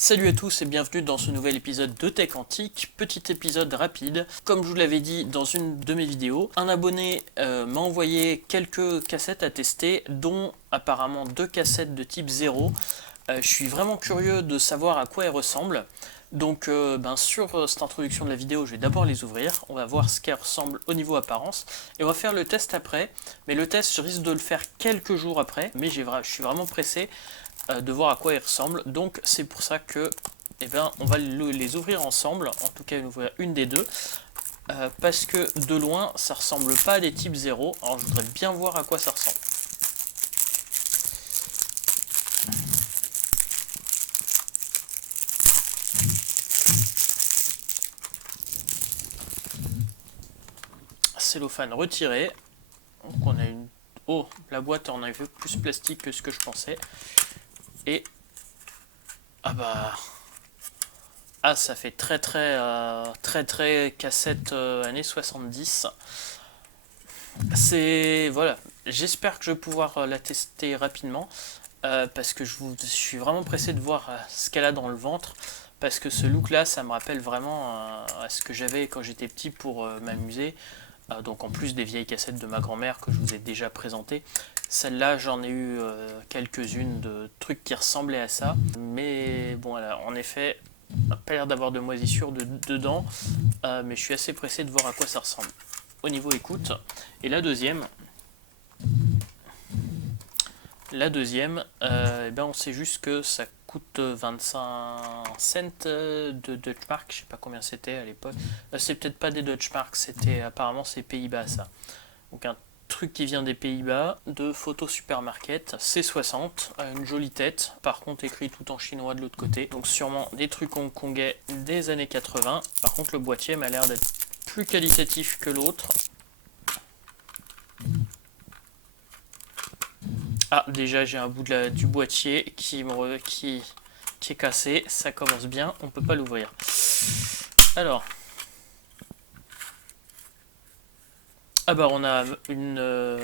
Salut à tous et bienvenue dans ce nouvel épisode de Tech Antique, petit épisode rapide. Comme je vous l'avais dit dans une de mes vidéos, un abonné m'a envoyé quelques cassettes à tester, dont apparemment 2 cassettes de type 0. Je suis vraiment curieux de savoir à quoi elles ressemblent. Donc sur cette introduction de la vidéo, je vais d'abord les ouvrir, on va voir ce qu'elles ressemblent au niveau apparence, et on va faire le test après, mais le test je risque de le faire quelques jours après, mais je suis vraiment pressé de voir à quoi ils ressemblent, donc c'est pour ça que on va les ouvrir ensemble, en tout cas ouvrir une des deux, parce que de loin ça ressemble pas à des types 0, alors je voudrais bien voir à quoi ça ressemble. Cellophane retiré, donc on a une... Oh, la boîte en a fait plus plastique que ce que je pensais, et... Ah, ça fait très cassette années 70. C'est... Voilà, j'espère que je vais pouvoir la tester rapidement, parce que je suis vraiment pressé de voir ce qu'elle a dans le ventre, parce que ce look là ça me rappelle vraiment à ce que j'avais quand j'étais petit pour m'amuser. Donc en plus des vieilles cassettes de ma grand-mère que je vous ai déjà présentées, celle-là j'en ai eu quelques-unes de trucs qui ressemblaient à ça, mais bon, elle a, en effet pas l'air d'avoir de moisissure dedans, mais je suis assez pressé de voir à quoi ça ressemble au niveau écoute. Et la deuxième, on sait juste que ça coûte 25 cents de Deutsche Mark, je sais pas combien c'était à l'époque. C'est peut-être pas des Deutsche Mark, c'était apparemment c'est Pays-Bas ça. Donc un truc qui vient des Pays-Bas, de Photo Supermarket, C60, une jolie tête, par contre écrit tout en chinois de l'autre côté. Donc sûrement des trucs hongkongais des années 80. Par contre le boîtier m'a l'air d'être plus qualitatif que l'autre. Ah, déjà j'ai un bout du boîtier qui est cassé, ça commence bien, on peut pas l'ouvrir. Alors, on a une...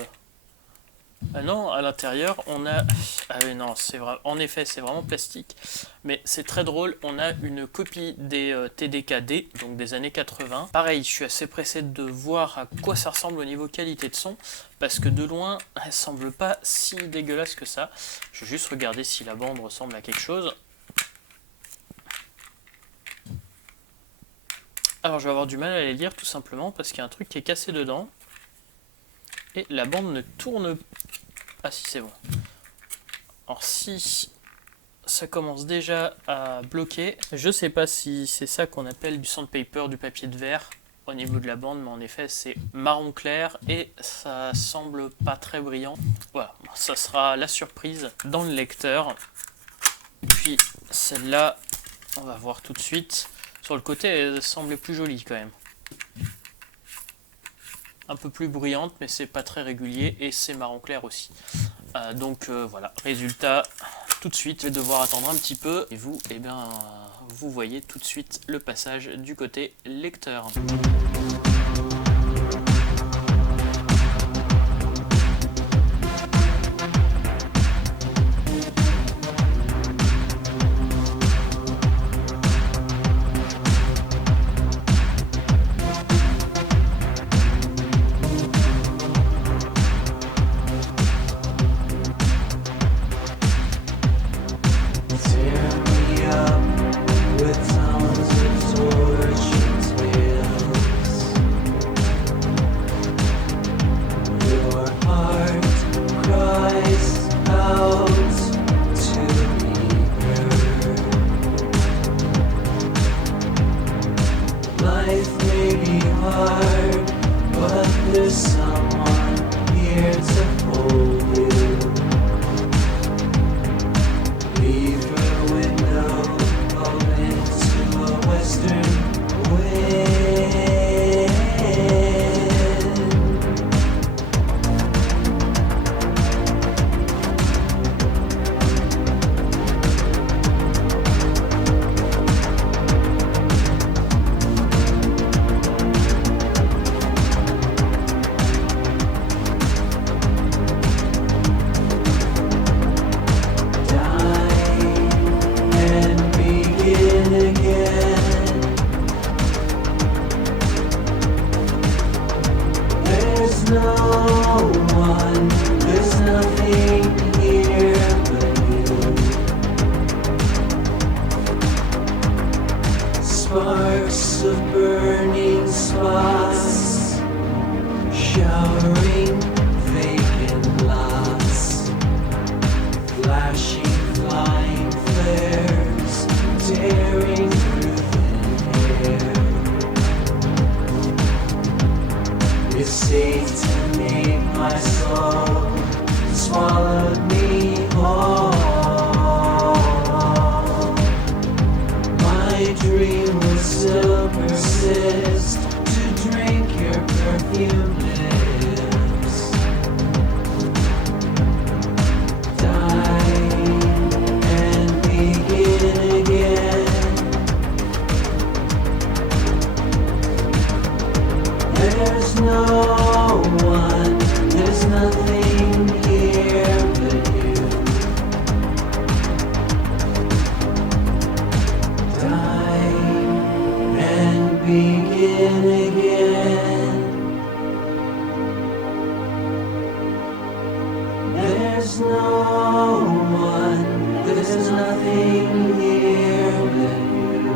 Ah non, à l'intérieur on a... Ah oui non, c'est vrai, en effet c'est vraiment plastique, mais c'est très drôle, on a une copie des TDK-D, donc des années 80. Pareil, je suis assez pressé de voir à quoi ça ressemble au niveau qualité de son, parce que de loin, elle semble pas si dégueulasse que ça. Je vais juste regarder si la bande ressemble à quelque chose. Alors je vais avoir du mal à les lire tout simplement, parce qu'il y a un truc qui est cassé dedans. Et la bande ne tourne pas. Ah si, c'est bon. Alors si ça commence déjà à bloquer, je sais pas si c'est ça qu'on appelle du sandpaper, du papier de verre au niveau de la bande, mais en effet c'est marron clair et ça semble pas très brillant. Voilà, ça sera la surprise dans le lecteur. Puis celle-là, on va voir tout de suite. Sur le côté, elle semblait plus jolie quand même. Un peu plus bruyante, mais c'est pas très régulier et c'est marron clair aussi. Voilà, résultat tout de suite. Je vais devoir attendre un petit peu et vous, vous voyez tout de suite le passage du côté lecteur. sparks of burning spots, showering vacant lots, flashing flying flares, tearing through thin air. It's safe to make my soul swallowed me whole. My dream will still persist to drink your perfumed lips. Die and begin again. There's no one, there's nothing here but you. Die and begin again. There's no one, there's nothing here but you.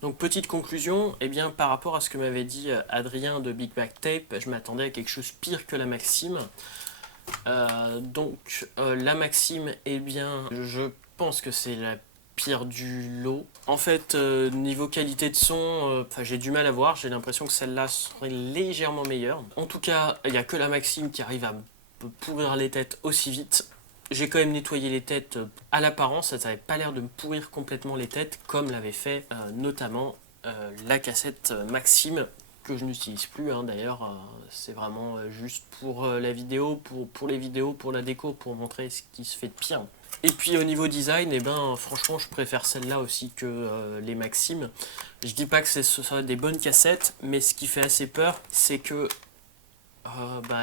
Donc petite conclusion, eh bien par rapport à ce que m'avait dit Adrien de Big Bag Tape, je m'attendais à quelque chose pire que la Maxime. La Maxime, eh bien je pense que c'est la pire du lot. En fait, niveau qualité de son, j'ai du mal à voir, j'ai l'impression que celle-là serait légèrement meilleure. En tout cas, il n'y a que la Maxime qui arrive à me pourrir les têtes aussi vite. J'ai quand même nettoyé les têtes à l'apparence, ça n'avait pas l'air de me pourrir complètement les têtes, comme l'avait fait notamment la cassette Maxime, que je n'utilise plus hein, d'ailleurs, c'est vraiment juste pour la vidéo, pour les vidéos, pour la déco, pour montrer ce qui se fait de pire. Et puis au niveau design, eh ben, franchement je préfère celle-là aussi que les Maxime. Je dis pas que ce soit des bonnes cassettes, mais ce qui fait assez peur, c'est que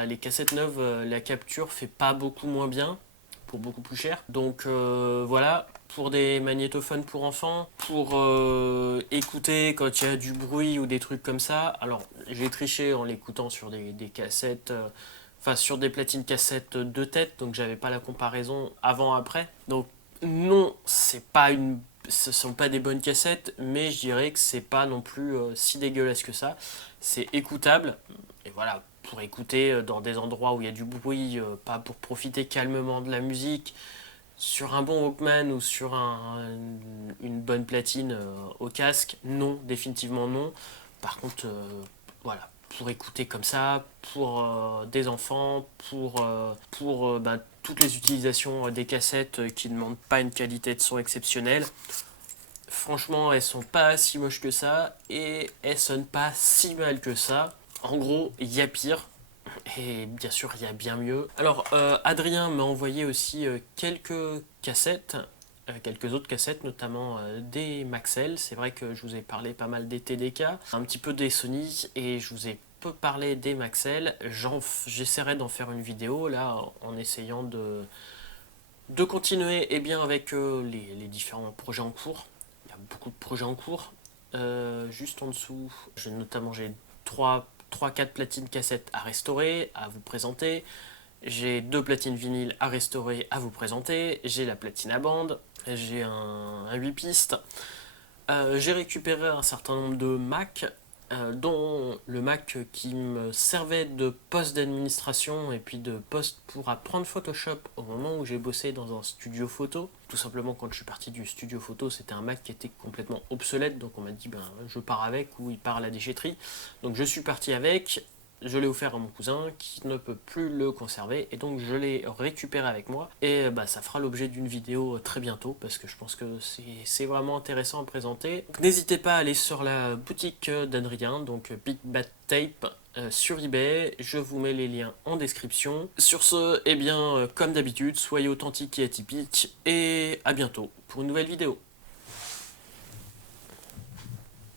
les cassettes neuves, la capture fait pas beaucoup moins bien, pour beaucoup plus cher. Donc voilà, pour des magnétophones pour enfants, pour écouter quand il y a du bruit ou des trucs comme ça. Alors j'ai triché en l'écoutant sur des cassettes, sur des platines cassettes de tête, donc j'avais pas la comparaison avant-après. Donc non, ce sont pas des bonnes cassettes, mais je dirais que c'est pas non plus si dégueulasse que ça. C'est écoutable, et voilà, pour écouter dans des endroits où il y a du bruit, pas pour profiter calmement de la musique, sur un bon Walkman ou sur une bonne platine au casque, non, définitivement non. Par contre, voilà, pour écouter comme ça, pour des enfants, pour toutes les utilisations des cassettes qui ne demandent pas une qualité de son exceptionnelle, franchement, elles sont pas si moches que ça et elles sonnent pas si mal que ça. En gros, il y a pire. Et bien sûr, il y a bien mieux. Alors, Adrien m'a envoyé aussi quelques cassettes, quelques autres cassettes, notamment des Maxell. C'est vrai que je vous ai parlé pas mal des TDK, un petit peu des Sony, et je vous ai peu parlé des Maxell. J'essaierai d'en faire une vidéo, là, en essayant de continuer bien, avec les différents projets en cours. Il y a beaucoup de projets en cours. Juste en dessous, j'ai 3-4 platines cassettes à restaurer, à vous présenter. J'ai 2 platines vinyles à restaurer, à vous présenter. J'ai la platine à bande. J'ai un 8 pistes. J'ai récupéré un certain nombre de Mac, dont le Mac qui me servait de poste d'administration et puis de poste pour apprendre Photoshop au moment où j'ai bossé dans un studio photo. Tout simplement, quand je suis parti du studio photo, c'était un Mac qui était complètement obsolète, donc on m'a dit je pars avec ou il part à la déchetterie. Donc je suis parti avec. Je l'ai offert à mon cousin qui ne peut plus le conserver et donc je l'ai récupéré avec moi et ça fera l'objet d'une vidéo très bientôt parce que je pense que c'est vraiment intéressant à présenter. N'hésitez pas à aller sur la boutique d'Adrien, donc Big Bad Tape sur eBay, je vous mets les liens en description. Sur ce, comme d'habitude, soyez authentiques et atypiques et à bientôt pour une nouvelle vidéo.